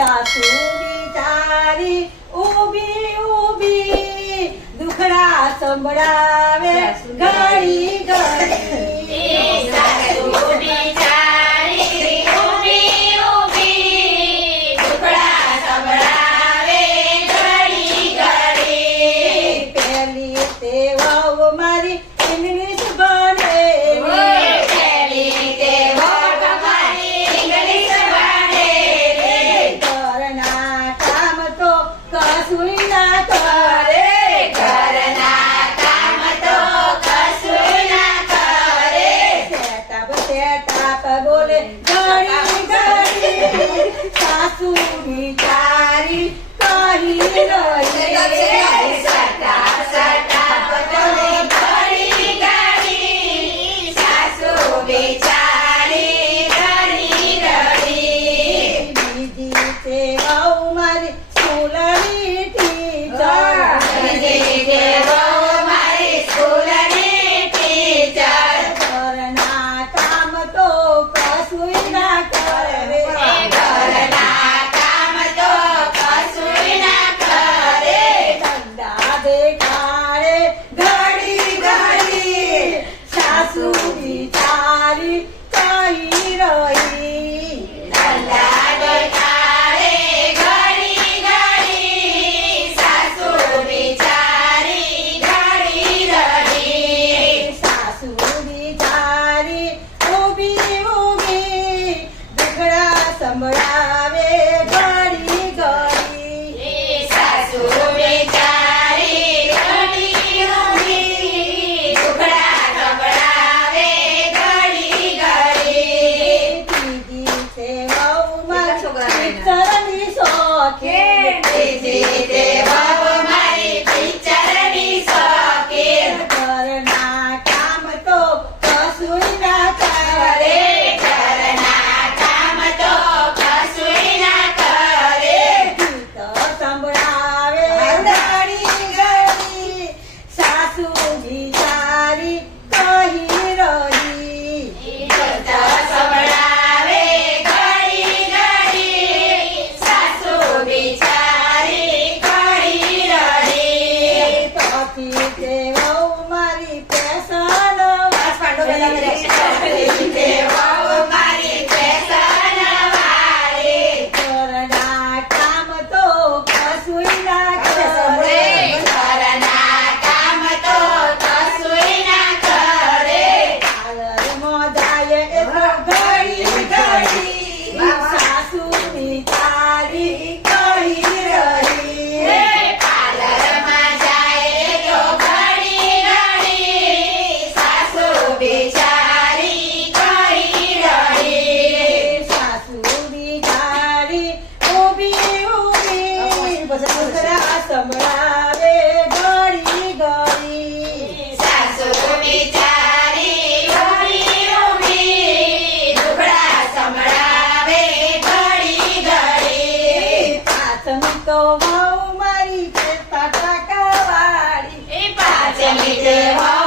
સાસુ બિચારી ઊભી ઊભી દુખડા સંભળાવે ઘડી ઘડી સાસુ બિચારી ઊભી ઊભી દુખડા સંભળાવે ઘડી ઘડી પેલી તે વહુ મારી ઇંગ્લિશ ભણે પેલી તે વહુ મારી ઇંગ્લિશ ભણે ઘરના કામ તો કશુંય ના કરે ઘરના કામ તો કશું ના કરે સેટાપ બોલે ઘડી ઘડી સાસુ બિચારી કહી રહી સટા સટા બોલે ઘડી ઘડી સાસુ બિચારી ઘડી ઘડી બીજી તે વહુ મારી સ્કૂલની ટીચર બીજી તે વહુ મારી સ્કૂલની ટીચર ઘરના કામ તો કશુંય ના કરે ઘરના કામ તો કશું ના કરે ધંધા દેખાડે ઘડી ઘડી સાસુ બિચારી કહી રહી ધંધા દેખાડે ઘડી ઘડી સાસુ બિચારી ઘડી ઘડી સાસુ બિચારી ઊભી ઊભી દુખડા સંભળાવે ઘડી ઘડી સાસુ બિચારી ઘડી ઊભી દુખડા સંભળાવે ઘડી ઘડી ત્રીજી તે વહુ મારી પિક્ચરની શોખીન બીજી તે વહુ મારી પિક્ચરની શોખીન ઘરના કામ તો કશુંય ના કરે ઘરના કામ તો કશું ના કરે ગીત સંભળાવે ઘડી ઘડી સાસુ બિચારી કહી રહી ગીત સંભળાવે ઘડી ઘડી સાસુ બિચારી ઘડી રહી પછી તે વહુ મારી પેશન તે વહુ મારી પેશન વાળી ઘરના કામ તો કશુંય ના કરે ઘરના કામ તો કશું ના કરે પાર્લરમાં જાય એ તો ઘડી ઘડી સાસુ બિચારી કહી રહી પાર્લરમાં જાય તો ઘડી ઘડી સાસુ બિચારી ઘડી રહી સાસુ બિચારી ઊભી ઊભી દુખડા સંભળાવે ઘડી ઘડી સાસુ બિચારી ઊભી ઊભી દુખડા સંભળાવે ઘડી ઘડી પાછળ તો વહુ મારી છે ફટાકા વાળી પાંચમી તે વહુ